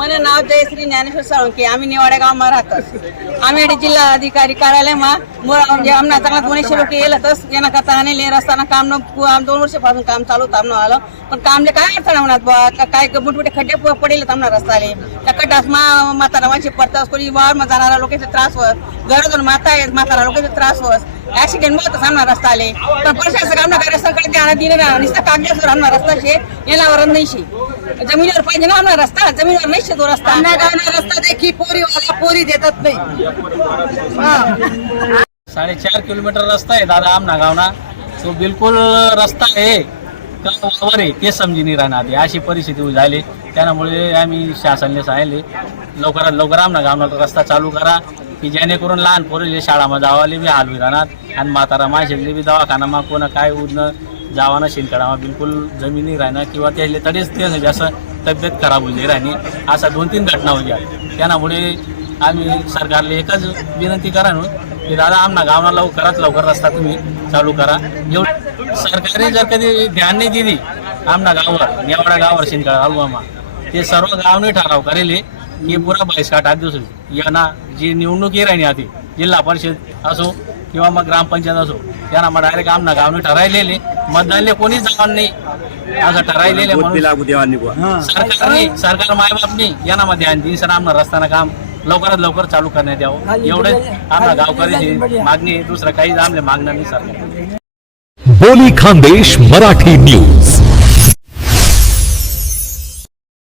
મને નામ જયશ્રી જ્ઞાનેશ્વર સોळंकी. आम्ही निवाडे गावમાં राहतो. आम्ही जिल्हा अधिकारी कार्यालयમાં म्हणजे आमना चांगला 200 लोक येलतच येणं करता आणि ले रस्ताना काम 2 वर्षापासून काम चालू होतं आलं पण कामले काय अडचण होणार काय मोठमोठे खड्डे पडेल आमना रस्ताले त्या खड्डास म्हातारा माणसे पडतात कोणी वावरमा जाणारा लोकांचा त्रास होत घरातून म्हातारा लोकांचा त्रास होत ऍक्सिडेंट होत आमना रस्ताले पण प्रशासक आमना रस्त्याकडे ध्यान दिलं ना नुसतं कागदावर आमना रस्ता शे येणावर नाही जमिनीवर पाहिजे ना आमना रस्ता जमिनीवर नाही तो रस्ता रस्ता देखी पोरी देतात नाही. 4.5 किलोमीटर रस्ता आहे दादा आमना गावना तो बिलकुल रस्ता आहे का वावर आहे ते समजी नाही राहणार अशी परिस्थिती झाली. त्यामुळे आम्ही शासनाने सांगितले लवकरात लवकर आमना गावना रस्ता चालू करा की जेणेकरून लहान पोरीले शाळामध्ये जावाले बी हालवी राहणार आणि म्हातारा माणसाले बी दवाखानामा कोणा काय उडणं जावाना शिंदखेडामा बिलकुल जमिनी राहणं किंवा त्याले तडेच ते जास्त तब्येत खराब होईल राहणे अशा 2-3 घटना होत्या. त्यामुळे आम्ही सरकारला एकच विनंती करा की दादा आमना गावना लवकरात लवकर रस्ता तुम्ही चालू करा. एवढं सरकारने जर कधी ध्यान नाही दिली आमना गावावर नेवाडा गावावर शिंदखेडा तालुकामा ते सर्व गावने ठराव करेल की पुरा बहिष्कार टाक यांना जी निवडणूक राहिली आधी जिल्हा परिषद असो किंवा मग ग्रामपंचायत असो त्यांना मग डायरेक्ट आमना गावने ठरायलेले मतदानले कोणीच जाणार नाही असं ठरायलेले म्हणून सरकार मायबापनी यांना मग ध्यान देईन सर आमना रस्त्यानं काम लवकरात लवकर चालू करण्यात यावं एवढे आमना गावकरी मागणी दुसरं काही आमले मागणं नाही सरकार. बोली खानदेश मराठी न्यूज.